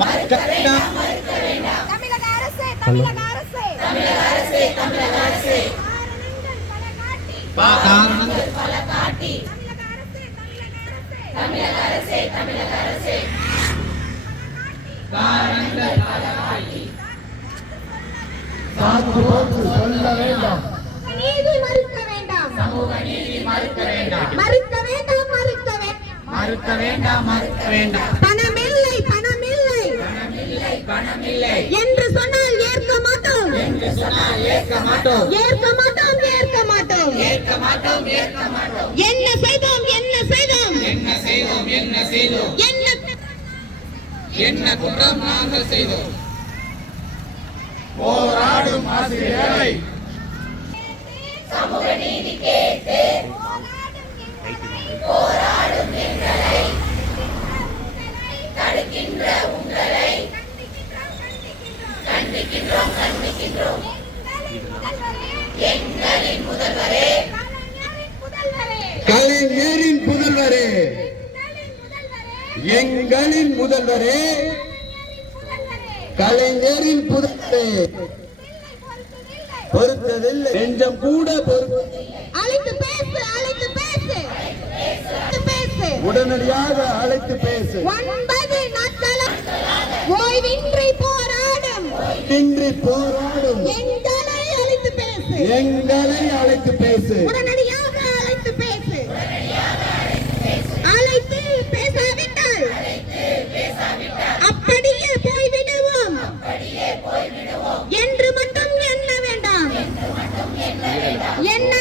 மறுக்க வேண்டாம். தமிழக அரசே தமிழக அரசே தமிழக அரசே தமிழக அரசே காரணங்கள் பல காட்டி தமிழக அரசே தமிழக அரசே காரணங்கள் பல காட்டி சொல்ல வேண்டாம். நீதி மறுக்க வேண்டாம். சமூக நீதி மறுக்க வேண்டாம். மறுக்க வேண்டாம் மறுக்க மறுக்க வேண்டாம் மறுக்க வேண்டாம். பணமில்லை பணமில்லை பணமில்லை பணமில்லை என்று சொன்னால் ஏற்க மாட்டோம் என்று சொன்னால் ஏற்க மாட்டோம். ஏற்க மாட்டோம் ஏற்க மாட்டோம் ஏற்க மாட்டோம் ஏற்க மாட்டோம். என்ன செய்தோம் என்ன செய்தோம் என்ன செய்தோம் என்ன செய்தோம் என்ன என்ன குற்றம் நாங்கள் செய்தோம். போராடும் ஆசிரியரை சமூக நீதி கேட்டு போராடும் எங்களை தடுக்கின்ற உங்களை கண்டிக்கின்றோம் கண்டிக்கின்றோம். எங்களின் முதல்வரே கலைஞரின் புதல்வரே எங்களின் முதல்வரே கலைஞரின் புதல்வரே பொறுத்ததில்லை நெஞ்சம் கூட அழைத்து பேசு அழைத்து பேசு பேசு உடனடியாக அழைத்து பேசு. 9 நாட்களாக ஓய்வின்றி போராடும் எங்களை அழைத்து பேசு எங்களை அழைத்து பேசு. உடனடியாக அழைத்து பேசு அழைத்து பேசாவிட்டால் அப்படியே போய்விடுவோம் என்று மட்டும் எண்ண வேண்டாம் என்ன